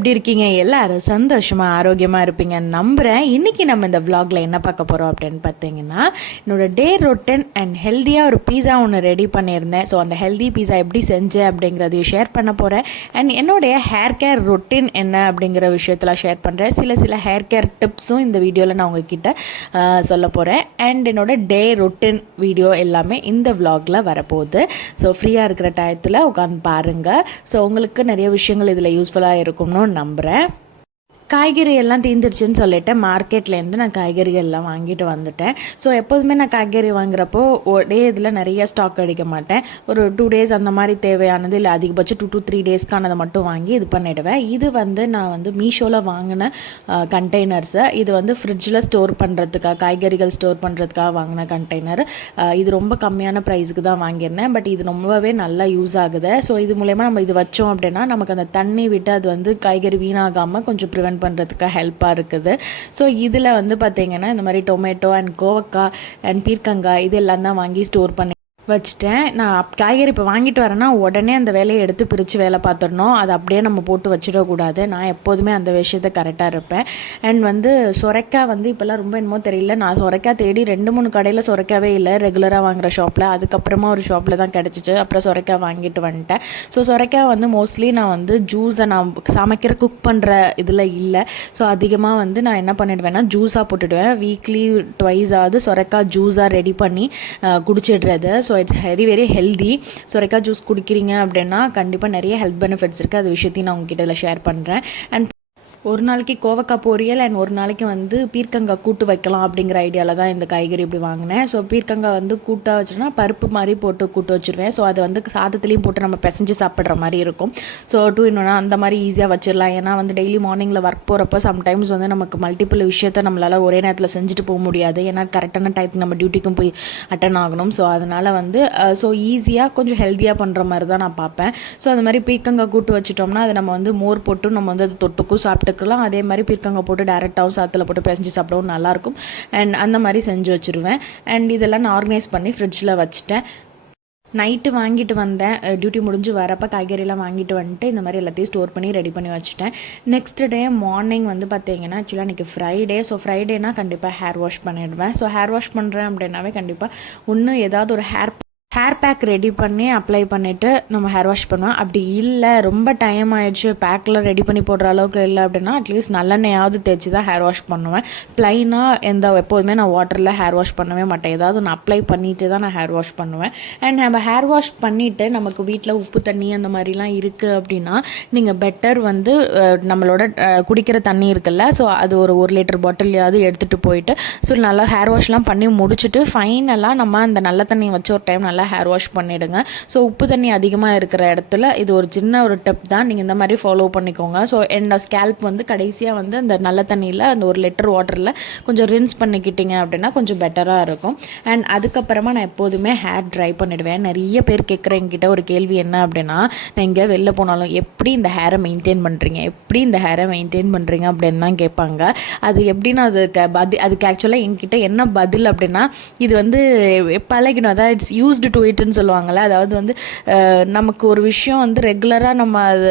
எப்படி இருக்கீங்க? எல்லாரும் சந்தோஷமா ஆரோக்கியமாக இருப்பீங்க நம்புகிறேன். இன்றைக்கி நம்ம இந்த விலாகில் என்ன பார்க்க போகிறோம் அப்படின்னு பார்த்தீங்கன்னா, என்னோடய டே ரொட்டீன் அண்ட் ஹெல்த்தியாக ஒரு பீஸா ஒன்று ரெடி பண்ணியிருந்தேன். ஸோ அந்த ஹெல்தி பீஸா எப்படி செஞ்சேன் அப்படிங்கிறதையும் ஷேர் பண்ண போகிறேன். அண்ட் என்னுடைய ஹேர் கேர் ரொட்டீன் என்ன அப்படிங்கிற விஷயத்தில் ஷேர் பண்ணுறேன். சில ஹேர் கேர் டிப்ஸும் இந்த வீடியோவில் நான் உங்ககிட்ட சொல்ல போகிறேன். அண்ட் என்னோடய டே ரொட்டீன் வீடியோ எல்லாமே இந்த விலாகில் வரப்போகுது. ஸோ ஃப்ரீயாக இருக்கிற டயத்தில் உட்காந்து பாருங்கள். ஸோ உங்களுக்கு நிறைய விஷயங்கள் இதில் யூஸ்ஃபுல்லாக இருக்கும்னு நம்புகிறேன். காய்கறி எல்லாம் தீர்ந்துடுச்சுன்னு சொல்லிட்டு மார்க்கெட்லேருந்து நான் காய்கறிகள் எல்லாம் வாங்கிட்டு வந்துட்டேன். ஸோ எப்போதுமே நான் காய்கறி வாங்குறப்போ ஒரே இதில் நிறைய ஸ்டாக் அடிக்க மாட்டேன். ஒரு 2 days அந்த மாதிரி தேவையானது, இல்லை அதிகபட்சம் 2 to 3 daysக்கானதை மட்டும் வாங்கி இது பண்ணிவிடுவேன். இது நான் மீஷோவில் வாங்கின கண்டெய்னர்ஸை, இது ஃப்ரிட்ஜில் ஸ்டோர் பண்ணுறதுக்காக, காய்கறிகள் ஸ்டோர் பண்ணுறதுக்காக வாங்கின கண்டெய்னர். இது ரொம்ப கம்மியான ப்ரைஸுக்கு தான் வாங்கியிருந்தேன். பட் இது ரொம்பவே நல்லா யூஸ் ஆகுது. ஸோ இது மூலயமா நம்ம இது வச்சோம் அப்படின்னா நமக்கு அந்த தண்ணி விட்டு அது காய்கறி வீணாகாமல் கொஞ்சம் ப்ரிவென்ட் பண்ணுறதுக்காக ஹெல்ப்பாக இருக்குது. ஸோ இதில் பார்த்தீங்கன்னா இந்த மாதிரி டொமேட்டோ அண்ட் கோவக்காய் அண்ட் பீர்க்கங்காய் இது எல்லாம் தான் வாங்கி ஸ்டோர் பண்ணி வச்சுட்டேன். நான் காய்கறி இப்போ வாங்கிட்டு வரேன்னா உடனே அந்த வேலையை எடுத்து பிரித்து வேலை பார்த்துடணும். அதை அப்படியே நம்ம போட்டு வச்சிடக்கூடாது. நான் எப்போதுமே அந்த விஷயத்தை கரெக்டாக இருப்பேன். அண்ட் சுரைக்காய் இப்போல்லாம் ரொம்ப என்னமோ தெரியல, நான் சுரைக்காய் தேடி 2-3 கடையில் சுரைக்காவே இல்லை ரெகுலராக வாங்குகிற ஷாப்பில். அதுக்கப்புறமா ஒரு ஷாப்பில் தான் கிடச்சிச்சு. அப்புறம் சுரைக்காய் வாங்கிட்டு வந்துட்டேன். ஸோ சுரைக்காய் மோஸ்ட்லி நான் ஜூஸை நான் சமைக்கிற குக் பண்ணுற இதில் இல்லை. ஸோ அதிகமாக நான் என்ன பண்ணிவிடுவேன்னா ஜூஸாக போட்டுடுவேன். வீக்லி 2 ஆகுது சுரைக்காய் ஜூஸாக ரெடி பண்ணி குடிச்சிடுறது. So it's very healthy. சுரைக்காய் ஜூஸ் குடிக்கிறீங்க அப்படின்னா கண்டிப்பாக நிறைய ஹெல்த் பெனிஃபிட்ஸ் இருக்குது. அது விஷயத்தையும் நான் உங்ககிட்ட இதில் ஷேர் பண்ணுறேன். அண்ட் ஒரு நாளைக்கு கோவக்காய் பொரியல் அண்ட் ஒரு நாளைக்கு பீர்க்கங்காய் கூட்டு வைக்கலாம் அப்படிங்கிற ஐடியாவில் தான் இந்த காய்கறி இப்படி வாங்கினேன். ஸோ பீர்க்கங்காய் கூட்டாக வச்சுட்டோன்னா பருப்பு மாதிரி போட்டு கூட்டு வச்சுருவேன். ஸோ அது சாதத்துலேயும் போட்டு நம்ம பிசைஞ்சு சாப்பிட்ற மாதிரி இருக்கும். ஸோ 2 in 1 அந்த மாதிரி ஈஸியாக வச்சிடலாம். ஏன்னா டெய்லி மார்னிங்கில் ஒர்க் போகிறப்போ சம்டைம்ஸ் நமக்கு மல்டிபிள் விஷயத்தை நம்மளால் ஒரே நேரத்தில் செஞ்சுட்டு போக முடியாது. ஏன்னா கரெக்டான டைத்துக்கு நம்ம டியூட்டிக்கும் போய் அட்டன் ஆகணும். ஸோ அதனால் ஸோ ஈஸியாக கொஞ்சம் ஹெல்த்தியாக பண்ணுற மாதிரி தான் நான் பார்ப்பேன். ஸோ அந்த மாதிரி பீர்க்கங்காய் கூட்டு வச்சுட்டோம்னா அதை நம்ம மோர் போட்டு நம்ம அது தொட்டுக்கும் சாப்பிட்டுக்கலாம். அதே மாதிரி பீர்க்கங்காய் போட்டு டேரெக்டாகவும் சாத்தில் போட்டு பிசைஞ்சு சாப்பிடவும் நல்லாயிருக்கும். அண்ட் அந்த மாதிரி செஞ்சு வச்சுருவேன். அண்ட் இதெல்லாம் நான் ஆர்கனைஸ் பண்ணி ஃப்ரிட்ஜில் வச்சுட்டேன். நைட்டு வாங்கிட்டு வந்தேன். டியூட்டி முடிஞ்சு வரப்போ காய்கறியெல்லாம் வாங்கிட்டு வந்துட்டு இந்த மாதிரி எல்லாத்தையும் ஸ்டோர் பண்ணி ரெடி பண்ணி வச்சுட்டேன். நெக்ஸ்ட் டே மார்னிங் பார்த்தீங்கன்னா ஆக்சுவலாக இன்றைக்கி ஃப்ரைடே. ஸோ ஃப்ரைடேனா கண்டிப்பாக ஹேர் வாஷ் பண்ணிவிடுவேன். ஸோ ஹேர் வாஷ் பண்ணுறேன் அப்படின்னாவே கண்டிப்பாக ஒன்று ஏதாவது ஒரு ஹேர் பேக் ரெடி பண்ணி அப்ளை பண்ணிவிட்டு நம்ம ஹேர் வாஷ் பண்ணுவேன். அப்படி இல்லை ரொம்ப டைம் ஆகிடுச்சு, பேக்கில் ரெடி பண்ணி போடுற அளவுக்கு இல்லை அப்படின்னா அட்லீஸ்ட் நல்லெண்ணெயாவது தேய்ச்சி தான் ஹேர் வாஷ் பண்ணுவேன். ப்ளைனாக எப்போதுமே நான் வாட்டரில் ஹேர் வாஷ் பண்ணவே மாட்டேன். ஏதாவது ஒன்று அப்ளை பண்ணிவிட்டு தான் நான் ஹேர் வாஷ் பண்ணுவேன். அண்ட் நம்ம ஹேர் வாஷ் பண்ணிவிட்டு நமக்கு வீட்டில் உப்பு தண்ணி அந்த மாதிரிலாம் இருக்குது அப்படின்னா நீங்கள் பெட்டர் நம்மளோட குடிக்கிற தண்ணி இருக்குல்ல, ஸோ அது ஒரு 1 liter பாட்டிலையாவது எடுத்துகிட்டு போயிட்டு ஸோ நல்லா ஹேர் வாஷ்லாம் பண்ணி முடிச்சுட்டு ஃபைனலாக நம்ம அந்த நல்ல தண்ணி வச்சு ஒரு டைம் நல்லா ஹேர் வாஷ் பண்ணிவிடுங்க. ஸோ உப்பு தண்ணி அதிகமாக இருக்கிற இடத்துல இது ஒரு சின்ன ஒரு டிப் தான், நீங்கள் இந்த மாதிரி ஃபாலோ பண்ணிக்கோங்க. ஸோ என்னோட ஸ்கேல்ப் கடைசியாக அந்த நல்ல தண்ணியில் அந்த 1 liter வாட்டரில் கொஞ்சம் ரின்ஸ் பண்ணிக்கிட்டீங்க அப்படின்னா கொஞ்சம் பெட்டராக இருக்கும். அண்ட் அதுக்கப்புறமா நான் எப்போதுமே ஹேர் ட்ரை பண்ணிவிடுவேன். நிறைய பேர் கேட்குற என்கிட்ட ஒரு கேள்வி என்ன அப்படின்னா, நான் எங்கே வெளில போனாலும் எப்படி இந்த ஹேரை மெயின்டைன் பண்ணுறீங்க அப்படின்னு தான் கேட்பாங்க. அது எப்படின்னா அதுக்கு ஆக்சுவலாக என்கிட்ட என்ன பதில் அப்படின்னா, இது பழகிடும். அதாவது இட்ஸ் யூஸ்டு டு இட்னு சொல்லுவாங்கள்ல. அதாவது நமக்கு ஒரு விஷயம் ரெகுலராக நம்ம அது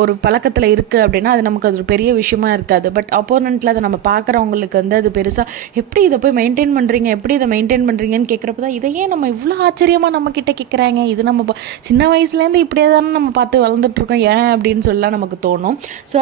ஒரு பழக்கத்தில் இருக்குது அப்படின்னா அது நமக்கு அது ஒரு பெரிய விஷயமா இருக்காது. பட் அப்போனண்ட்டில் அதை நம்ம பார்க்குறவங்களுக்கு அது பெருசாக எப்படி இதை போய் மெயின்டைன் பண்ணுறீங்க, எப்படி இதை மெயின்டைன் பண்ணுறீங்கன்னு கேட்குறப்ப தான் இதையே நம்ம இவ்வளோ ஆச்சரியமாக நம்மக்கிட்ட கேட்குறாங்க. இது நம்ம சின்ன வயசுலேருந்து இப்படியே தானே நம்ம பார்த்து வளர்ந்துட்டுருக்கோம், ஏன் அப்படின்னு சொல்லலாம் நமக்கு தோணும். ஸோ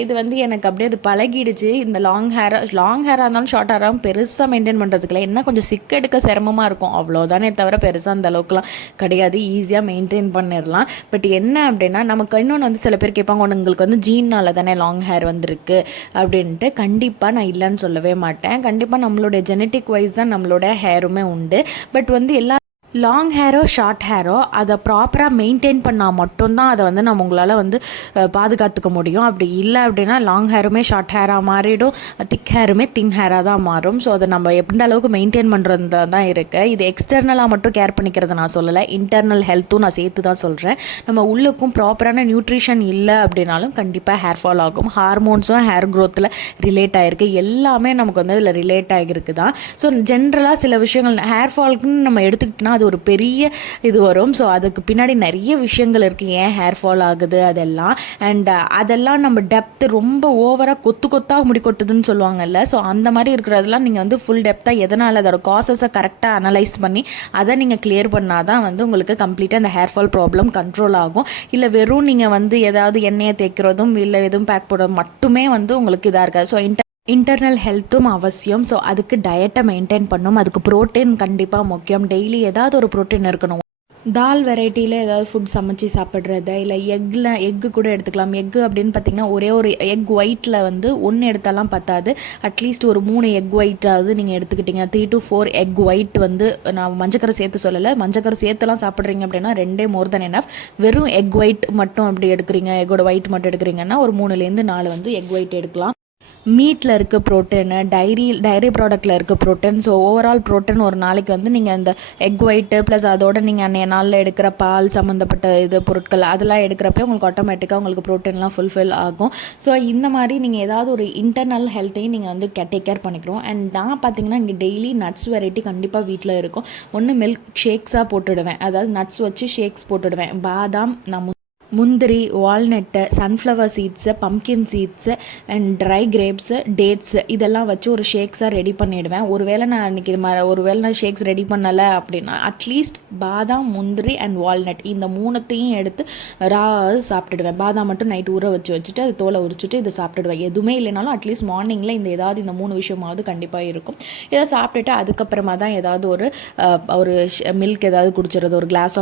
இது எனக்கு அப்படியே அது பழகிடுச்சு. இந்த லாங் ஹேராக இருந்தாலும் ஷார்ட் ஹேராகவும் பெருசாக மெயின்டைன் பண்ணுறதுக்குல என்ன கொஞ்சம் சிக்கு எடுக்க சிரமமாக இருக்கும், அவ்வளோதானே தவிர பெருசாக அந்த அளவுக்குலாம் கிடையாது. ஈஸியாக மெயின்டைன் பண்ணிடலாம். பட் என்ன அப்படின்னா நமக்கு இன்னொன்று சில பேர் கேட்பாங்க, உங்களுக்கு ஜீனால் தானே லாங் ஹேர் வந்திருக்கு அப்படின்ட்டு. கண்டிப்பாக நான் இல்லைன்னு சொல்லவே மாட்டேன். கண்டிப்பாக நம்மளுடைய ஜெனட்டிக் வைஸ் தான் நம்மளோட ஹேருமே உண்டு. பட் எல்லா லாங் ஹேரோ ஷார்ட் ஹேரோ அதை ப்ராப்பராக மெயின்டைன் பண்ணால் மட்டும்தான் அதை நம்ம உங்களால் பாதுகாத்துக்க முடியும். அப்படி இல்லை அப்படின்னா லாங் ஹேருமே ஷார்ட் ஹேராக மாறிடும், திக் ஹேருமே தின் ஹேராக தான் மாறும். ஸோ அதை நம்ம எந்த அளவுக்கு மெயின்டைன் பண்ணுறது தான் இருக்குது. இது எக்ஸ்டர்னலாக மட்டும் கேர் பண்ணிக்கிறத நான் சொல்லலை, இன்டர்னல் ஹெல்த்தும் நான் சேர்த்து தான் சொல்கிறேன். நம்ம உள்ளுக்கும் ப்ராப்பரான நியூட்ரிஷன் இல்லை அப்படின்னாலும் கண்டிப்பாக ஹேர் ஃபால் ஆகும். ஹார்மோன்ஸும் ஹேர் க்ரோத்தில் ரிலேட் ஆகிருக்கு, எல்லாமே நமக்கு இதில் ரிலேட் ஆகிருக்கு தான். ஸோ ஜென்ரலாக சில விஷயங்கள் ஹேர் ஃபால்க்குன்னு நம்ம எடுத்துக்கிட்டோன்னா அது ஒரு பெரிய இது வரும். ஸோ அதுக்கு பின்னாடி நிறைய விஷயங்கள் இருக்குது, ஏன் ஹேர் ஃபால் ஆகுது அதெல்லாம். அண்ட் அதெல்லாம் நம்ம டெப்த்து ரொம்ப ஓவராக கொத்தாக முடி கொட்டுதுன்னு சொல்லுவாங்கல்ல, ஸோ அந்த மாதிரி இருக்கிறதெல்லாம் நீங்கள் வந்து ஃபுல் டெப்த்தாக எதனால் அதோட காசஸை கரெக்டாக அனலைஸ் பண்ணி அதை நீங்கள் கிளியர் பண்ணால் தான் வந்து உங்களுக்கு கம்ப்ளீட்டாக அந்த ஹேர் ஃபால் ப்ராப்ளம் கண்ட்ரோல் ஆகும். இல்லை வெறும் நீங்கள் வந்து ஏதாவது எண்ணெயை தேய்க்கிறதும் இல்லை எதுவும் பேக் போடுறது மட்டுமே வந்து உங்களுக்கு இதாக இருக்காது. ஸோ இன்டர்னல் ஹெல்த்தும் அவசியம். ஸோ அதுக்கு டயட்டை மெயின்டைன் பண்ணும். அதுக்கு ப்ரோட்டீன் கண்டிப்பாக முக்கியம். டெய்லி ஏதாவது ஒரு ப்ரோட்டீன் இருக்கணும். தால் வெரைட்டியில் ஏதாவது ஃபுட் சமைச்சி சாப்பிட்றது, இல்லை எக்கு கூட எடுத்துக்கலாம். எக்கு அப்படின்னு பார்த்திங்கன்னா ஒரே ஒரு எக் ஒயிட்டில் வந்து ஒன்று எடுத்தாலாம் பத்தாது, அட்லீஸ்ட் ஒரு 3 எக் ஒயிட்டாவது நீங்கள் எடுத்துக்கிட்டிங்க. 3 to 4 எக் ஒயிட் வந்து நான் மஞ்சக்கரை சேர்த்து சொல்லலை, மஞ்சக்கரை சேர்த்துலாம் சாப்பிட்றீங்க அப்படின்னா 2 மோர் தென் எனஃப். வெறும் எக் ஒயிட் மட்டும் அப்படி எடுக்கிறீங்க, எக்கோட ஒயிட் மட்டும் எடுக்கிறீங்கன்னா ஒரு 3லேருந்து 4 வந்து எக் ஒயிட் எடுக்கலாம். மீட்டில் இருக்க ப்ரோட்டீனு, டைரி ப்ராடக்டில் இருக்க ப்ரோட்டீன். ஸோ ஓவரால் ப்ரோட்டீன் ஒரு நாளைக்கு வந்து நீங்கள் இந்த எக் ஒயிட்டு ப்ளஸ் அதோட நீங்கள் அன்றைய நாளில் எடுக்கிற பால் சம்மந்தப்பட்ட பொருட்கள் அதெல்லாம் எடுக்கிறப்ப உங்களுக்கு ஆட்டோமேட்டிக்காக உங்களுக்கு ப்ரோட்டீன்லாம் ஃபுல்ஃபில் ஆகும். ஸோ இந்த மாதிரி நீங்கள் ஏதாவது ஒரு இன்டர்னல் ஹெல்த்தையும் நீங்கள் வந்து டேக் கேர் பண்ணிக்கிறோம். அண்ட் நான் பார்த்தீங்கன்னா இங்கே டெய்லி நட்ஸ் வெரைட்டி கண்டிப்பாக வீட்டில் இருக்கும். ஒன்று மில்க் ஷேக்ஸாக போட்டுடுவேன், அதாவது நட்ஸ் வச்சு ஷேக்ஸ் போட்டுடுவேன். பாதாம், முந்திரி, walnut, sunflower seeds, pumpkin seeds and dry grapes, dates இதெல்லாம் வச்சு ஒரு ஷேக்ஸாக ரெடி பண்ணிவிடுவேன். ஒருவேளை நான் இன்றைக்கி நான் ஷேக்ஸ் ரெடி பண்ணலை அப்படின்னா அட்லீஸ்ட் பாதாம், முந்திரி அண்ட் வால்நட் இந்த 3த்தையும் எடுத்து சாப்பிட்டுடுவேன். பாதாம் மட்டும் நைட் ஊற வச்சுட்டு அது தோலை உரிச்சிட்டு இதை சாப்பிட்டுடுவேன். எதுவுமே இல்லைனாலும் அட்லீஸ்ட் மார்னிங்கில் இந்த 3 விஷயமாவது கண்டிப்பாக இருக்கும். இதை சாப்பிட்டுட்டு அதுக்கப்புறமா தான் ஏதாவது ஒரு மில்க் ஏதாவது குடிச்சிடுறது. ஒரு கிளாஸ்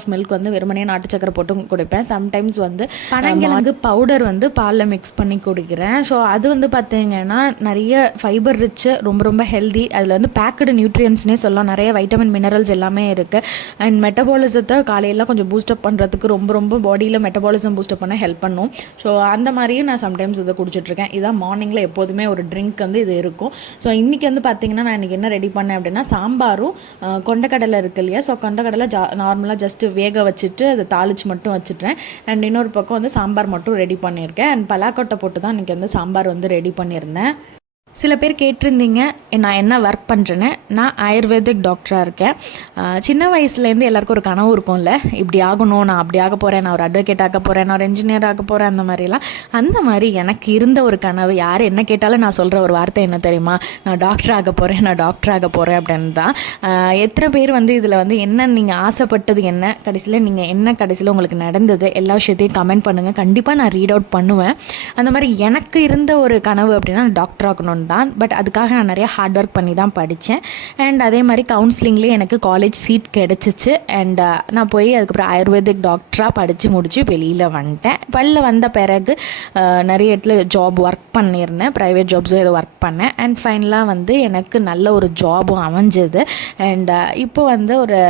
ஆஃப் மில்க் வந்து வெறுமனே நாட்டு சக்கரை போட்டும் குடிப்பேன். சம்டைம்ஸ் வந்து பனங்கிழங்கு பவுடர் வந்து பாலில் மிக்ஸ் பண்ணி குடிக்கிறேன். ஸோ அது வந்து பார்த்தீங்கன்னா நிறைய ஃபைபர் ரிச்சு, ரொம்ப ஹெல்தி. அதில் வந்து பேக்கடு நியூட்ரியன்ஸ்னே சொல்லலாம். நிறைய வைட்டமின், மினரல்ஸ் எல்லாமே இருக்குது. அண்ட் மெட்டபாலிசத்தை காலையில் கொஞ்சம் பூஸ்டப் பண்ணுறதுக்கு ரொம்ப பாடியில் மெட்டபாலிசம் பூஸ்டப் பண்ண ஹெல்ப் பண்ணும். ஸோ அந்த மாதிரியும் நான் சம்டைம்ஸ் இதை குடிச்சிட்ருக்கேன். இதான் மார்னிங்கில் எப்போதுமே ஒரு ட்ரிங்க் வந்து இது இருக்கும். ஸோ இன்றைக்கி வந்து பார்த்திங்கன்னா நான் இன்றைக்கி என்ன ரெடி பண்ணேன் அப்படின்னா சாம்பாரும் கொண்டக்கடலை இருக்கு இல்லையா, ஸோ கொண்டக்கடலை நார்மலாக ஜஸ்ட்டு வேக வச்சுட்டு அதை தாளிச்சு மட்டும் வச்சுட்டேன். அண்ட் இன்னொரு பக்கம் வந்து சாம்பார் மட்டும் ரெடி பண்ணியிருக்கேன். அண்ட் பலாக்கொட்டை போட்டு தான் இன்றைக்கி வந்து சாம்பார் வந்து ரெடி பண்ணியிருந்தேன். சில பேர் கேட்டிருந்தீங்க நான் என்ன ஒர்க் பண்ணுறேன்னு. நான் ஆயுர்வேதிக் டாக்டராக இருக்கேன். சின்ன வயசுலேருந்து எல்லாருக்கும் ஒரு கனவு இருக்கும்ல, இப்படி ஆகணும், நான் அப்படி ஆக போகிறேன், நான் ஒரு அட்வொகேட் ஆக போகிறேன், நான் ஒரு இன்ஜினியர் ஆக போகிறேன், அந்த மாதிரிலாம். அந்த மாதிரி எனக்கு இருந்த ஒரு கனவு, யார் என்ன கேட்டாலும் நான் சொல்கிற ஒரு வார்த்தை என்ன தெரியுமா, நான் டாக்டர் ஆக போகிறேன் அப்படின்னு தான். எத்தனை பேர் வந்து இதில் வந்து என்ன நீங்கள் ஆசைப்பட்டது என்ன, கடைசியில் உங்களுக்கு நடந்தது, எல்லா விஷயத்தையும் கமெண்ட் பண்ணுங்கள். கண்டிப்பாக நான் ரீட் அவுட் பண்ணுவேன். அந்த மாதிரி எனக்கு இருந்த ஒரு கனவு அப்படின்னா டாக்டர் ஆகணும் தான். பட் அதுக்காக நான் நிறைய ஹார்ட் ஒர்க் பண்ணி தான் படித்தேன். அண்ட் அதே மாதிரி கவுன்சிலிங்லேயே எனக்கு காலேஜ் சீட் கிடச்சிச்சு. அண்ட் நான் போய் அதுக்கப்புறம் ஆயுர்வேதிக் டாக்டராக படித்து முடித்து வெளியில் வந்துட்டேன். வெளில வந்த பிறகு நிறைய இடத்துல ஜாப் ஒர்க் பண்ணியிருந்தேன், ப்ரைவேட் ஜாப்ஸும் ஏதோ ஒர்க் பண்ணேன். அண்ட் ஃபைனலாக வந்து எனக்கு நல்ல ஒரு ஜாபும் அமைஞ்சது. அண்ட் இப்போ வந்து ஒரு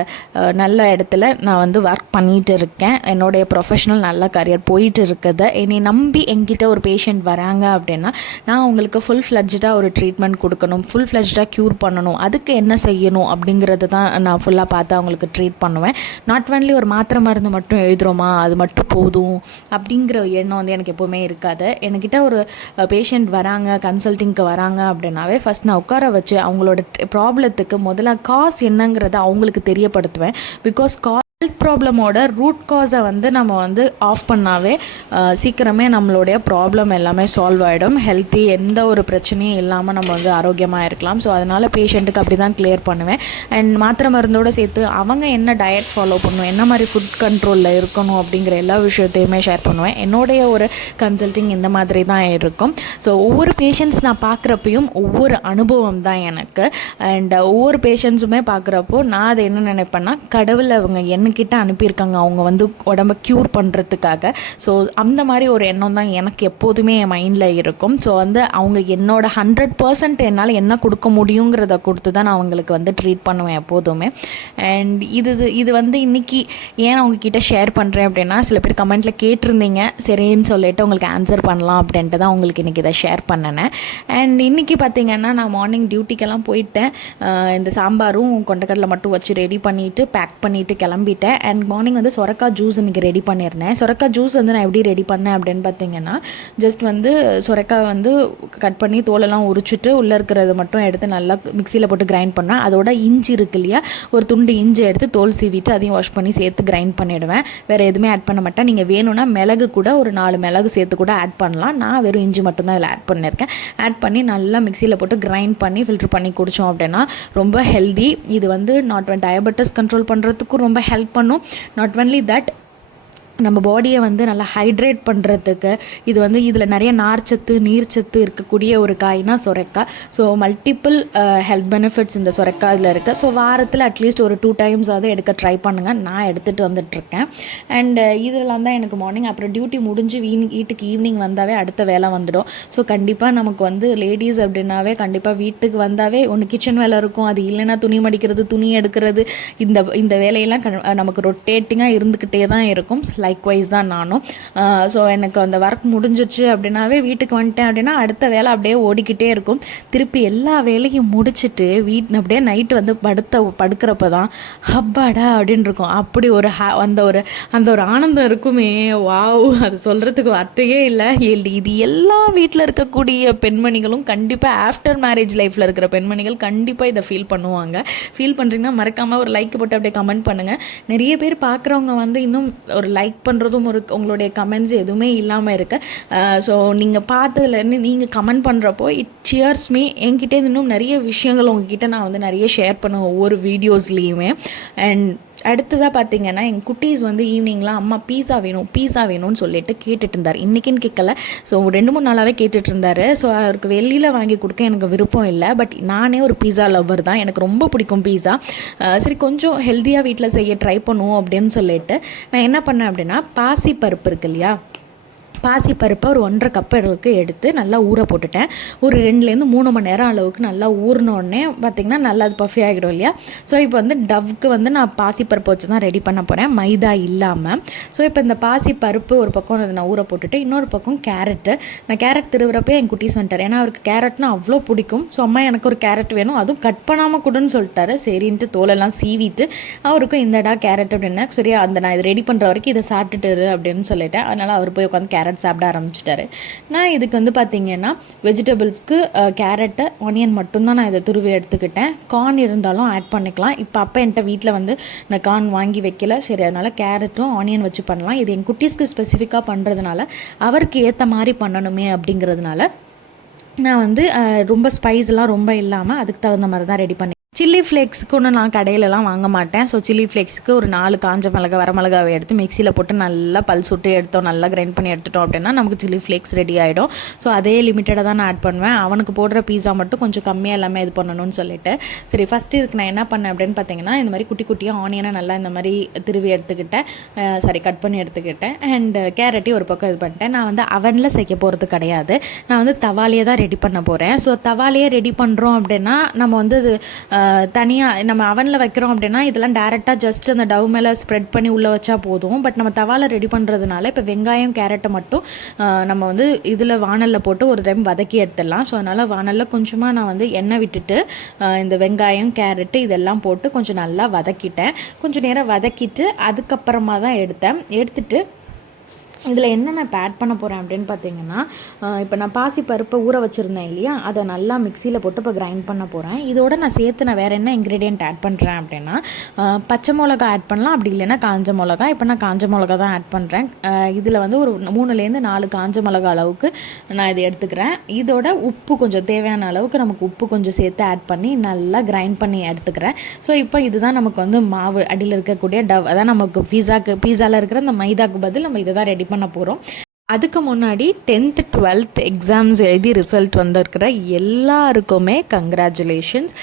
நல்ல இடத்துல நான் வந்து ஒர்க் பண்ணிகிட்டு இருக்கேன். என்னுடைய ப்ரொஃபஷனல் நல்ல கரியர் போயிட்டு இருக்குது. என்னை நம்பி என்கிட்ட ஒரு பேஷண்ட் வராங்க அப்படின்னா நான் அவங்களுக்கு ஃபுல் ஃப்ளட்ஜாக ஒரு ட்ரீட்மெண்ட் கொடுக்கணும், ஃபுல் ஃப்ளட்ஜாக க்யூர் பண்ணணும். அதுக்கு என்ன செய்யணும் அப்படிங்கிறது தான் நான் ஃபுல்லாக பார்த்து அவங்களுக்கு ட்ரீட் பண்ணுவேன். நாட் ஒன்லி ஒரு மாத்திரை மருந்து மட்டும் எழுதுகிறோமா அது மட்டும் போதும் அப்படிங்கிற எண்ணம் வந்து எனக்கு எப்போவுமே இருக்காது. என்கிட்ட ஒரு பேஷண்ட் வராங்க, கன்சல்ட்டிங்க்கு வராங்க அப்படின்னாவே ஃபஸ்ட் நான் உட்கார வச்சு அவங்களோட ப்ராப்ளத்துக்கு முதல்ல காசு என்னங்கிறத அவங்களுக்கு தெரியப்படுத்துவேன். பிகாஸ் ஹெல்த் ப்ராப்ளமோட ரூட் காஸை வந்து நம்ம வந்து ஆஃப் பண்ணாவே சீக்கிரமே நம்மளுடைய ப்ராப்ளம் எல்லாமே சால்வ் ஆகிடும். ஹெல்த்தி எந்த ஒரு பிரச்சனையும் இல்லாமல் நம்ம வந்து ஆரோக்கியமாக இருக்கலாம். ஸோ அதனால் பேஷண்ட்டுக்கு அப்படி தான் கிளியர் பண்ணுவேன். அண்ட் மாத்திரை மருந்தோடு சேர்த்து அவங்க என்ன டயட் ஃபாலோ பண்ணணும், என்ன மாதிரி ஃபுட் கண்ட்ரோலில் இருக்கணும் அப்படிங்கிற எல்லா விஷயத்தையுமே ஷேர் பண்ணுவேன். என்னுடைய ஒரு கன்சல்ட்டிங் இந்த மாதிரி தான் இருக்கும். ஸோ ஒவ்வொரு பேஷண்ட்ஸ் நான் பார்க்குறப்பையும் ஒவ்வொரு அனுபவம் தான் எனக்கு. அண்ட் ஒவ்வொரு பேஷண்ட்ஸுமே பார்க்குறப்போ நான் அதை என்ன நினைப்பேன்னா, கடவுள் அவங்க என்கிட்ட அனுப்பியிருக்காங்க அவங்க வந்து உடம்பை க்யூர் பண்ணுறதுக்காக. ஸோ அந்த மாதிரி ஒரு எண்ணம் தான் எனக்கு எப்போதுமே என் மைண்டில் இருக்கும். ஸோ வந்து அவங்க என்னோட 100% என்னால் என்ன கொடுக்க முடியுங்கிறத கொடுத்து தான் நான் அவங்களுக்கு வந்து ட்ரீட் பண்ணுவேன் எப்போதுமே. அண்ட் இது வந்து இன்றைக்கி ஏன் அவங்கக்கிட்ட ஷேர் பண்ணுறேன் அப்படின்னா, சில பேர் கமெண்ட்டில் கேட்டிருந்தீங்க, சரின்னு சொல்லிட்டு உங்களுக்கு ஆன்சர் பண்ணலாம் அப்படின்ட்டு தான் உங்களுக்கு இன்றைக்கி இதை ஷேர் பண்ணினேன். அண்ட் இன்றைக்கி பார்த்திங்கன்னா நான் மார்னிங் டியூட்டிக்கெல்லாம் போயிட்டேன். இந்த சாம்பாரும் கொண்டக்கடலை மட்டும் வச்சு ரெடி பண்ணிவிட்டு பேக் பண்ணிவிட்டு கிளம்பிட்டேன். எடுத்துட்டேன். அண்ட் மார்னிங் வந்து சொரக்காய் ஜூஸ் இன்றைக்கி ரெடி பண்ணியிருந்தேன். சொரக்காய் ஜூஸ் வந்து நான் எப்படி ரெடி பண்ணேன் அப்படின்னு பார்த்தீங்கன்னா, ஜஸ்ட் வந்து சொரக்காய் வந்து கட் பண்ணி தோலெல்லாம் உரிச்சிட்டு உள்ளே இருக்கிறத மட்டும் எடுத்து நல்லா மிக்சியில் போட்டு கிரைண்ட் பண்ணேன். அதோட இஞ்சி இருக்கு இல்லையா, ஒரு துண்டு இஞ்சி எடுத்து தோல் சீவிட்டு அதையும் வாஷ் பண்ணி சேர்த்து கிரைண்ட் பண்ணிவிடுவேன். வேறு எதுவுமே ஆட் பண்ண மாட்டேன். நீங்கள் வேணும்னா மிளகு கூட ஒரு 4 மிளகு சேர்த்து கூட ஆட் பண்ணலாம். நான் வெறும் இஞ்சி மட்டும்தான் இதில் ஆட் பண்ணியிருக்கேன். ஆட் பண்ணி நல்லா மிக்சியில் போட்டு கிரைண்ட் பண்ணி ஃபில்ட்ரு பண்ணி குடித்தோம் அப்படின்னா ரொம்ப ஹெல்தி. இது வந்து நாட் டயபெட்டிஸ் கண்ட்ரோல் பண்ணுறதுக்கும் ரொம்ப ஹெல்ப் பண்ணும். நாட் ஒன்லி தட், நம்ம பாடியை வந்து நல்லா ஹைட்ரேட் பண்ணுறதுக்கு இது வந்து இதில் நிறைய நார்ச்சத்து நீர்ச்சத்து இருக்கக்கூடிய ஒரு காய்னா சொரைக்காய். ஸோ மல்டிபிள் ஹெல்த் பெனிஃபிட்ஸ் இந்த சொரைக்காய் இதில் இருக்குது. ஸோ வாரத்தில் அட்லீஸ்ட் ஒரு 2 times அதை எடுக்க ட்ரை பண்ணுங்கள். நான் எடுத்துகிட்டு வந்துட்டுருக்கேன். அண்ட் இதெல்லாம் தான் எனக்கு மார்னிங். அப்புறம் டியூட்டி முடிஞ்சு வீட்டுக்கு ஈவினிங் வந்தாவே அடுத்த வேலை வந்துடும். ஸோ கண்டிப்பாக நமக்கு வந்து லேடிஸ் அப்படின்னாவே கண்டிப்பாக வீட்டுக்கு வந்தாவே ஒன்று கிச்சன் வேலை இருக்கும், அது இல்லைன்னா துணி மடிக்கிறது, துணி எடுக்கிறது, இந்த வேலையெல்லாம் நமக்கு ரொட்டேட்டிங்காக இருந்துக்கிட்டே தான் இருக்கும். லைக்வைஸ் தான் நானும். ஸோ எனக்கு அந்த ஒர்க் முடிஞ்சிச்சு அப்படின்னாவே வீட்டுக்கு வந்துட்டேன் அப்படின்னா அடுத்த வேலை அப்படியே ஓடிக்கிட்டே இருக்கும். திருப்பி எல்லா வேலையும் முடிச்சுட்டு அப்படியே நைட்டு வந்து படுக்கிறப்ப தான் ஹப்பாடா அப்படின்னு இருக்கும். அப்படி ஒரு அந்த ஒரு ஆனந்தம் இருக்குமே, வாவ், அது சொல்கிறதுக்கு வார்த்தையே இல்லை. இது எல்லா வீட்டில் இருக்கக்கூடிய பெண்மணிகளும் கண்டிப்பாக ஆஃப்டர் மேரேஜ் லைஃப்பில் இருக்கிற பெண்மணிகள் கண்டிப்பாக இதை ஃபீல் பண்ணுவாங்க. ஃபீல் பண்ணுறீங்கன்னா மறக்காமல் ஒரு லைக் போட்டு அப்படியே கமெண்ட் பண்ணுங்கள். நிறைய பேர் பார்க்குறவங்க வந்து இன்னும் ஒரு லைக் பண்ணுறதும் உங்களுடைய கமெண்ட்ஸ் எதுவுமே இல்லாமல் இருக்கு. ஸோ நீங்கள் பார்த்ததுலேருந்து நீங்கள் கமெண்ட் பண்ணுறப்போ இட் சியர்ஸ் மீ. என்கிட்ட இன்னும் நிறைய விஷயங்கள் உங்ககிட்ட நான் வந்து நிறைய ஷேர் பண்ணுவேன் ஒவ்வொரு வீடியோஸ்லேயுமே. அண்ட் அடுத்ததாக பார்த்தீங்கன்னா எங்கள் குட்டீஸ் வந்து ஈவினிங்லாம் அம்மா பீஸா வேணும்னு சொல்லிட்டு கேட்டுட்டு இருந்தார். இன்றைக்கின்னு கேட்கல, ஸோ 2-3 நாளாகவே கேட்டுட்டு இருந்தார். ஸோ அவருக்கு வெளியில் வாங்கி கொடுக்க எனக்கு விருப்பம் இல்லை. பட் நானே ஒரு பீஸா லவ்வர் தான், எனக்கு ரொம்ப பிடிக்கும் பீஸா. சரி கொஞ்சம் ஹெல்த்தியாக வீட்டில் செய்ய ட்ரை பண்ணுவோம் அப்படின்னு சொல்லிட்டு நான் என்ன பண்ணேன் அப்படின்னா, பாசி பருப்பு இருக்கு இல்லையா, பாசிப்பருப்பை ஒரு 1.5 கப் அளவுக்கு எடுத்து நல்லா ஊற போட்டுட்டேன். ஒரு 2-3 மணி நேரம் அளவுக்கு நல்லா ஊறினோடனே பார்த்திங்கன்னா நல்லா அது பஃபி ஆகிடும் இல்லையா. ஸோ இப்போ வந்து டவ்க்கு வந்து நான் பாசிப்பருப்பு வச்சு தான் ரெடி பண்ண போகிறேன், மைதா இல்லாமல். ஸோ இப்போ இந்த பாசிப்பருப்பு ஒரு பக்கம் நான் ஊற போட்டுட்டு இன்னொரு பக்கம் நான் கேரட் திருவுறப்போ என் குட்டீஸ் வந்துட்டார். ஏன்னா அவருக்கு கேரட்னா அவ்வளோ பிடிக்கும். ஸோ அம்மா எனக்கு ஒரு கேரட் வேணும், அதுவும் கட் பண்ணாமல் கொடுன்னு சொல்லிட்டாரு. சரின்ட்டு தோலெல்லாம் சீவிட்டு அவருக்கும் இந்தடா கேரட் அப்படின்னா, சரி நான் இது ரெடி பண்ணுற வரைக்கும் இதை சாப்பிட்டுட்டு அப்படின்னு சொல்லிட்டேன். அதனால் அவர் போய் உட்காந்து கேரட் சாப்பிட ஆரம்பிச்சிட்டாரு. நான் இதுக்கு வந்து பார்த்திங்கன்னா வெஜிடபிள்ஸ்க்கு கேரட்டு ஆனியன் மட்டும்தான் நான் இதை துருவி எடுத்துக்கிட்டேன். கார்ன் இருந்தாலும் ஆட் பண்ணிக்கலாம். இப்போ அப்போ என்கிட்ட வீட்டில் வந்து நான் கார்ன் வாங்கி வைக்கல, சரி அதனால் கேரட்டும் ஆனியன் வச்சு பண்ணலாம். இது என் குட்டீஸ்க்கு ஸ்பெசிஃபிக்காக பண்ணுறதுனால அவருக்கு ஏற்ற மாதிரி பண்ணணுமே அப்படிங்கிறதுனால நான் வந்து ரொம்ப ஸ்பைஸ்லாம் ரொம்ப இல்லாமல் அதுக்கு தகுந்த மாதிரி தான் ரெடி பண்ணேன். சில்லி ஃப்ளேக்ஸுக்கு ஒன்று நான் கடையிலலாம் வாங்க மாட்டேன். ஸோ சில்லி ஃப்ளேக்ஸுக்கு ஒரு 4 காஞ்ச மிளகா வரமிளகாவை எடுத்து மிக்சியில் போட்டு நல்லா பல்ஸ் விட்டு எடுத்தோம், நல்லா கிரைண்ட் பண்ணி எடுத்துட்டோம் அப்படின்னா நமக்கு சில்லி ஃப்ளேக்ஸ் ரெடி ஆகிடும். ஸோ அதே லிமிட்டடாக தான் நான் ஆட் பண்ணுவேன். அவனுக்கு போடுற பீஸா மட்டும் கொஞ்சம் கம்மியாக எல்லாமே இது பண்ணணும்னு சொல்லிட்டு சரி ஃபஸ்ட்டு இதுக்கு நான் என்ன பண்ணேன் அப்படின்னு பார்த்தீங்கன்னா, இந்த மாதிரி குட்டி குட்டியாக ஆனியனை நல்லா இந்த மாதிரி திருவி எடுத்துக்கிட்டேன், கட் பண்ணி எடுத்துக்கிட்டேன். அண்ட் கேரட்டையும் ஒரு பக்கம் இது பண்ணிட்டேன். நான் வந்து அவனில் செய்ய போகிறது கிடையாது, நான் வந்து தவாலியை தான் ரெடி பண்ண போகிறேன். ஸோ தவாலியை ரெடி பண்ணுறோம் அப்படின்னா நம்ம வந்து அது தனியாக நம்ம அவனில் வைக்கிறோம் அப்படின்னா இதெல்லாம் டேரெக்டாக ஜஸ்ட் அந்த டவ் மேலே ஸ்ப்ரெட் பண்ணி உள்ளே வச்சா போதும். பட் நம்ம தவாவில் ரெடி பண்ணுறதுனால இப்போ வெங்காயம் கேரட்டை மட்டும் நம்ம வந்து இதில் வானலில் போட்டு ஒரு டைம் வதக்கி எடுத்துடலாம். ஸோ அதனால் வானலில் கொஞ்சமாக நான் வந்து எண்ணெய் விட்டுட்டு இந்த வெங்காயம் கேரட்டு இதெல்லாம் போட்டு கொஞ்சம் நல்லா வதக்கிட்டேன். கொஞ்சம் நேரம் வதக்கிட்டு அதுக்கப்புறமா தான் எடுத்துட்டு இதில் என்ன நான் இப்போ ஆட் பண்ண போகிறேன் அப்படின்னு பார்த்தீங்கன்னா, இப்போ நான் பாசிப்பருப்பை ஊற வச்சுருந்தேன் இல்லையா, அதை நல்லா மிக்சியில் போட்டு இப்போ கிரைண்ட் பண்ண போகிறேன். இதோட நான் சேர்த்து வேறு என்ன இன்க்ரீடியன்ட் ஆட் பண்ணுறேன் அப்படின்னா, பச்சை மிளகா ஆட் பண்ணலாம், அப்படி இல்லைன்னா காஞ்ச மிளகா. இப்போ நான் காஞ்ச மிளகா தான் ஆட் பண்ணுறேன். இதில் வந்து ஒரு 3-4 காஞ்ச மிளகா அளவுக்கு நான் இதை எடுத்துக்கிறேன். இதோட உப்பு கொஞ்சம் தேவையான அளவுக்கு நமக்கு உப்பு கொஞ்சம் சேர்த்து ஆட் பண்ணி நல்லா கிரைண்ட் பண்ணி எடுத்துக்கிறேன். ஸோ இப்போ இதுதான் நமக்கு வந்து மாவு அடியில் இருக்கக்கூடிய டவ், அதான் நமக்கு பீஸாவில் இருக்கிற அந்த மைதாக்கு பதில் நம்ம இதை தான் ரெடி பண்ண போகிறோம். அதுக்கு முன்னாடி 10th 12th எக்ஸாம்ஸ் எழுதி ரிசல்ட் வந்திருக்கிற எல்லாருக்குமே கங்க்ராச்சுலேஷன்ஸ்.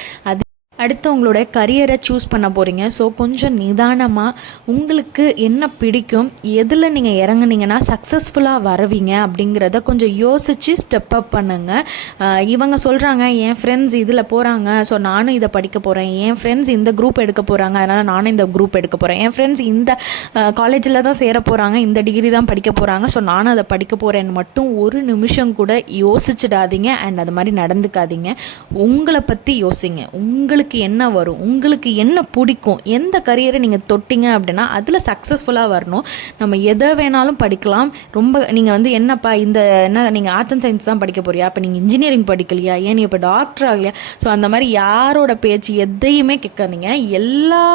அடுத்து உங்களுடைய கரியரை சூஸ் பண்ண போகிறீங்க. ஸோ கொஞ்சம் நிதானமாக உங்களுக்கு என்ன பிடிக்கும், எதில் நீங்கள் இறங்குனீங்கன்னா சக்ஸஸ்ஃபுல்லாக வருவீங்க அப்படிங்கிறத கொஞ்சம் யோசித்து ஸ்டெப் அப் பண்ணுங்கள். இவங்க சொல்கிறாங்க என் ஃப்ரெண்ட்ஸ் இதில் போகிறாங்க, ஸோ நானும் இதை படிக்க போகிறேன், என் ஃப்ரெண்ட்ஸ் இந்த குரூப் எடுக்க போகிறாங்க அதனால் நானும் இந்த குரூப் எடுக்க போகிறேன், என் ஃப்ரெண்ட்ஸ் இந்த காலேஜில் தான் சேர போகிறாங்க, இந்த டிகிரி தான் படிக்க போகிறாங்க, ஸோ நானும் அதை படிக்க போகிறேன்னு மட்டும் ஒரு நிமிஷம் கூட யோசிச்சிடாதீங்க. அண்ட் அது மாதிரி நடந்துக்காதீங்க. உங்களை பற்றி யோசிங்க. உங்களுக்கு உங்களுக்கு என்ன வரும், உங்களுக்கு என்ன பிடிக்கும், எந்த கரியரை நீங்கள் தொட்டிங்க அப்படின்னா அதில் சக்ஸஸ்ஃபுல்லாக வரணும். நம்ம எதை வேணாலும் படிக்கலாம். ரொம்ப நீங்கள் வந்து என்னப்பா இந்த என்ன நீங்கள் ஆர்ட்ஸ் அண்ட் சயின்ஸ் தான் படிக்க போறியா, அப்போ நீங்கள் இன்ஜினியரிங் படிக்கலையா, ஏன் நீ இப்போ டாக்டர் ஆகலையா? ஸோ அந்த மாதிரி யாரோட பேச்சு எதையுமே கேட்காதீங்க. எல்லா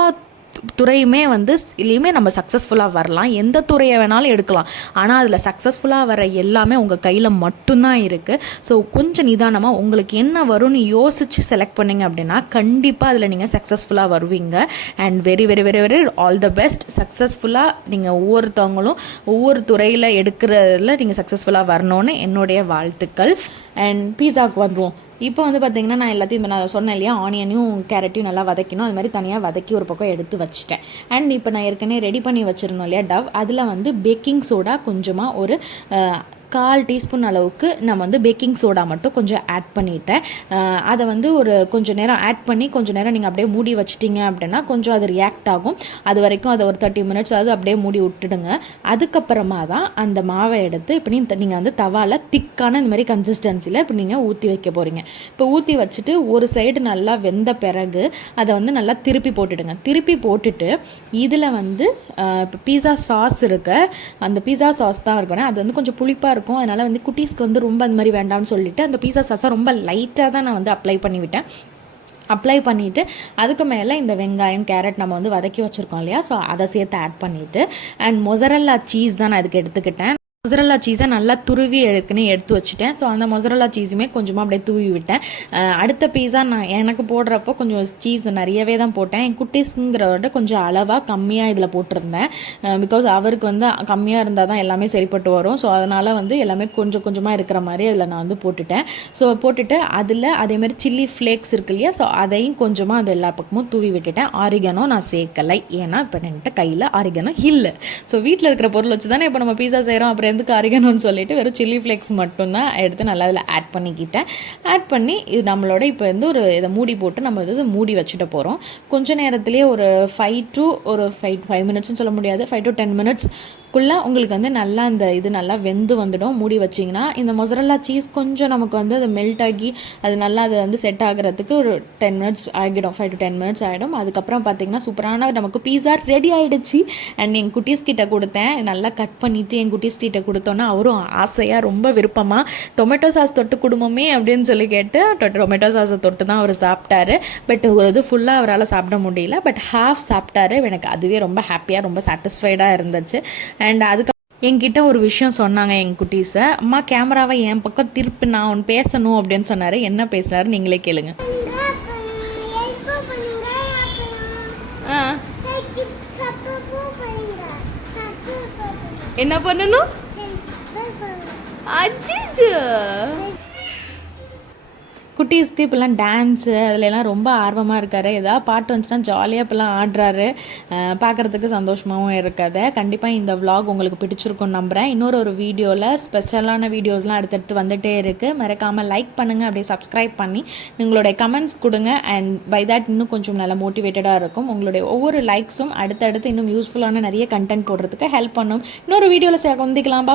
துறையுமே வந்து இதுலேயுமே நம்ம சக்ஸஸ்ஃபுல்லாக வரலாம். எந்த துறையை வேணாலும் எடுக்கலாம். ஆனால் அதில் சக்ஸஸ்ஃபுல்லாக வர எல்லாமே உங்கள் கையில் மட்டும்தான் இருக்குது. ஸோ கொஞ்சம் நிதானமாக உங்களுக்கு என்ன வரும்னு யோசித்து செலக்ட் பண்ணிங்க அப்படின்னா கண்டிப்பாக அதில் நீங்கள் சக்ஸஸ்ஃபுல்லாக வருவீங்க. And very very very very all the best. சக்ஸஸ்ஃபுல்லாக நீங்கள் ஒவ்வொருத்தவங்களும் ஒவ்வொரு துறையில் எடுக்கிறதுல நீங்கள் சக்ஸஸ்ஃபுல்லாக வரணும்னு என்னுடைய வாழ்த்துக்கள். அண்ட் பீஸாவுக்கு வந்துடுவோம். இப்போ வந்து பார்த்திங்கன்னா நான் எல்லாத்தையும் நான் சொன்னேன் இல்லையா, ஆனியனையும் கேரட்டையும் நல்லா வதக்கணும். அது மாதிரி தனியாக வதக்கி ஒரு பக்கம் எடுத்து வச்சுட்டேன். அண்ட் இப்போ நான் ஏற்கனவே ரெடி பண்ணி வச்சுருந்தோம் இல்லையா டவ், அதில் வந்து பேக்கிங் சோடா கொஞ்சமாக ஒரு 1/4 டீஸ்பூன் அளவுக்கு நம்ம வந்து பேக்கிங் சோடா மட்டும் கொஞ்சம் ஆட் பண்ணிவிட்டேன். அதை வந்து ஒரு கொஞ்சம் நேரம் ஆட் பண்ணி கொஞ்சம் நேரம் நீங்கள் அப்படியே மூடி வச்சிட்டிங்க அப்படின்னா கொஞ்சம் அது ரியாக்ட் ஆகும். அது வரைக்கும் அதை ஒரு 30 மினிட்ஸ் அது அப்படியே மூடி விட்டுடுங்க. அதுக்கப்புறமா தான் அந்த மாவை எடுத்து இப்போ நீங்கள் வந்து தவாவில் திக்கான இந்த மாதிரி கன்சிஸ்டன்சியில் இப்போ நீங்கள் ஊற்றி வைக்க போகிறீங்க. இப்போ ஊற்றி வச்சுட்டு ஒரு சைடு நல்லா வெந்த பிறகு அதை வந்து நல்லா திருப்பி போட்டுடுங்க. திருப்பி போட்டுட்டு இதில் வந்து இப்போ பீஸா சாஸ் இருக்கு, அந்த பீஸா சாஸ் தான் இருக்கணும். அது வந்து கொஞ்சம் புளிப்பாக இருக்கும். அதனால் வந்து குட்டீஸ்க்கு வந்து ரொம்ப அந்த மாதிரி வேண்டாம்னு சொல்லிட்டு அந்த பீஸா சாஸை ரொம்ப லைட்டாக தான் நான் வந்து அப்ளை பண்ணிவிட்டு அதுக்கு மேலே இந்த வெங்காயம் கேரட் நம்ம வந்து வதக்கி வச்சுருக்கோம் இல்லையா, ஸோ அதை சேர்த்து ஆட் பண்ணிவிட்டு அண்ட் மொசரல்லா சீஸ் தான் நான் இதுக்கு எடுத்துக்கிட்டேன். மொசரல்லா சீஸை நல்லா துருவி எடுத்து வச்சுட்டேன். ஸோ அந்த மொசரல்லா சீஸுமே கொஞ்சமாக அப்படியே தூவி விட்டேன். அடுத்த பீஸா நான் எனக்கு போடுறப்போ கொஞ்சம் சீஸ் நிறையவே தான் போட்டேன். என் குட்டீஸுங்கிறத கொஞ்சம் அளவாக கம்மியாக இதில் போட்டிருந்தேன். பிகாஸ் அவருக்கு வந்து கம்மியாக இருந்தால் தான் எல்லாமே சரிப்பட்டு வரும். ஸோ அதனால் வந்து எல்லாமே கொஞ்சம் கொஞ்சமாக இருக்கிற மாதிரி அதில் நான் வந்து போட்டுட்டேன். ஸோ போட்டுட்டு அதில் அதேமாதிரி சில்லி ஃப்ளேக்ஸ் இருக்கு இல்லையா, ஸோ அதையும் கொஞ்சமாக அது எல்லா பக்கமும் தூவி விட்டுட்டேன். ஆரிகனோ நான் சேர்க்கலை, ஏன்னா இப்போ என்கிட்ட கையில் ஆரிகனோ இல்லை. ஸோ வீட்டில் இருக்கிற பொருள் வச்சு தானே இப்போ நம்ம பீஸா செய்கிறோம், அப்புறம் எதுக்கு ஆரிகனோன்னு சொல்லிட்டு வெறும் சில்லி ஃப்ளேக்ஸ் மட்டும்தான் எடுத்து நல்லா அதில் ஆட் பண்ணிக்கிட்டேன். ஆட் பண்ணி இது நம்மளோட இப்போ வந்து ஒரு இதை மூடி போட்டு நம்ம இது மூடி வச்சுட்டு போகிறோம். கொஞ்ச நேரத்துலேயே ஒரு 5 மினிட்ஸ்னு சொல்ல முடியாது, 5 to 10 மினிட்ஸ்க்குள்ளே உங்களுக்கு வந்து நல்லா இந்த இது நல்லா வெந்து வந்துடும். மூடி வச்சிங்கன்னா இந்த மொசரல்லா சீஸ் கொஞ்சம் நமக்கு வந்து அது மெல்ட் ஆகி அது நல்லா அது வந்து செட் ஆகிறதுக்கு ஒரு 10 மினிட்ஸ் ஆகிடும், 5 to 10 மினிட்ஸ் ஆகிடும். அதுக்கப்புறம் பார்த்திங்கன்னா சூப்பரான நமக்கு பீஸா ரெடி ஆகிடுச்சு. அண்ட் என் குட்டீஸ் கிட்ட கொடுத்தேன், நல்லா கட் பண்ணிவிட்டு என் குட்டீஸ் கிட்ட கொடுத்தோன்னா அவரும் ஆசையாக ரொம்ப விருப்பமாக டொமேட்டோ சாஸ் தொட்டு குடும்பமே அப்படின்னு சொல்லி கேட்டு டொமேட்டோ சாஸை தொட்டு தான் அவர் சாப்பிட்டாரு. பட் ஒரு இது ஃபுல்லாக அவரால் சாப்பிட முடியல, பட் ஹாஃப் சாப்பிட்டாரு. எனக்கு அதுவே ரொம்ப ஹாப்பியாக ரொம்ப சாட்டிஸ்ஃபைடாக இருந்துச்சு. அண்ட் அதுக்கு என்கிட்ட ஒரு விஷயம் சொன்னாங்க எங்கள் குட்டீஸை, அம்மா கேமராவை என் பக்கம் திருப்பி நான் ஒன்று பேசணும் அப்படின்னு சொன்னார். என்ன பேசினார் நீங்களே கேளுங்க. என்ன பண்ணணும்? அஜிஜு குட்டீஸ்க்கு இப்போல்லாம் டான்ஸு அதிலெல்லாம் ரொம்ப ஆர்வமாக இருக்கார். ஏதாவது பாட்டு வந்துச்சுன்னா ஜாலியாக இப்போல்லாம் ஆடுறாரு. பார்க்குறதுக்கு சந்தோஷமாகவும் இருக்காது. கண்டிப்பாக இந்த விலாக் உங்களுக்கு பிடிச்சிருக்குன்னு நம்புகிறேன். இன்னொரு வீடியோவில் ஸ்பெஷலான வீடியோஸ்லாம் அடுத்தடுத்து வந்துகிட்டே இருக்குது. மறக்காமல் லைக் பண்ணுங்கள், அப்படியே சப்ஸ்கிரைப் பண்ணி உங்களுடைய கமெண்ட்ஸ் கொடுங்க. அண்ட் பை தட் இன்னும் கொஞ்சம் நல்லா மோட்டிவேட்டடாக இருக்கும். உங்களுடைய ஒவ்வொரு லைக்ஸும் அடுத்தடுத்து இன்னும் யூஸ்ஃபுல்லான நிறைய கண்டென்ட் போடுறதுக்கு ஹெல்ப் பண்ணும். இன்னொரு வீடியோவில் சந்திக்கலாம்.